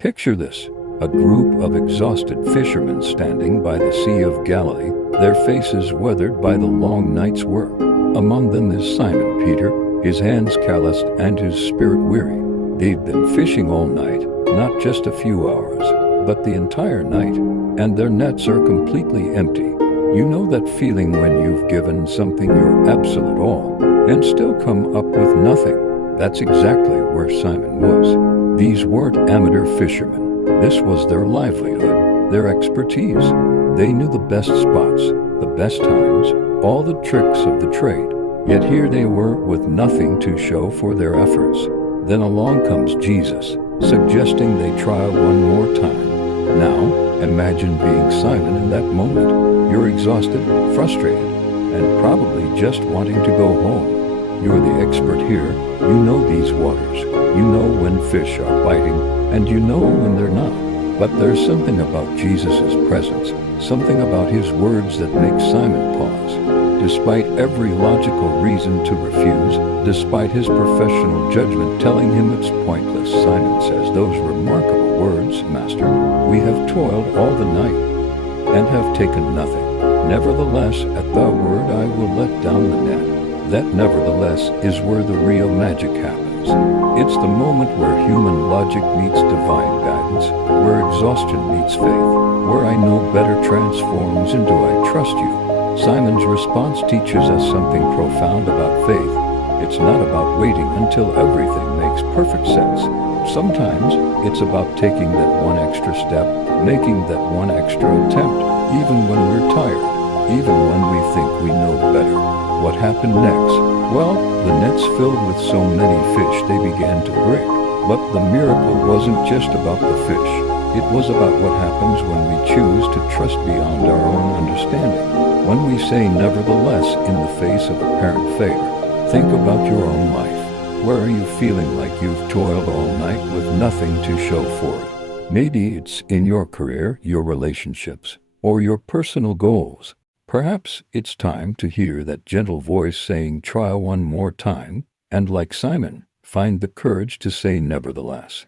Picture this, a group of exhausted fishermen standing by the Sea of Galilee, their faces weathered by the long night's work. Among them is Simon Peter, his hands calloused and his spirit weary. They've been fishing all night, not just a few hours, but the entire night, and their nets are completely empty. You know that feeling when you've given something your absolute all, and still come up with nothing? That's exactly where Simon was. These weren't amateur fishermen. This was their livelihood, their expertise. They knew the best spots, the best times, all the tricks of the trade. Yet here they were with nothing to show for their efforts. Then along comes Jesus, suggesting they try one more time. Now, imagine being Simon in that moment. You're exhausted, frustrated, and probably just wanting to go home. You're the expert here. You know these waters. You know when fish are biting, and you know when they're not. But there's something about Jesus' presence, something about his words that makes Simon pause. Despite every logical reason to refuse, despite his professional judgment telling him it's pointless, Simon says those remarkable words, "Master, we have toiled all the night and have taken nothing. Nevertheless, at thy word I will let down the net." That nevertheless is where the real magic happens. It's the moment where human logic meets divine guidance, where exhaustion meets faith, where I know better transforms into I trust you. Simon's response teaches us something profound about faith. It's not about waiting until everything makes perfect sense. Sometimes it's about taking that one extra step, making that one extra attempt, even when we're tired, even when we think we know better. What happened next? Well, the nets filled with so many fish they began to break. But the miracle wasn't just about the fish. It was about what happens when we choose to trust beyond our own understanding. When we say nevertheless in the face of apparent failure. Think about your own life. Where are you feeling like you've toiled all night with nothing to show for it? Maybe it's in your career, your relationships, or your personal goals. Perhaps it's time to hear that gentle voice saying try one more time, and like Simon, find the courage to say nevertheless.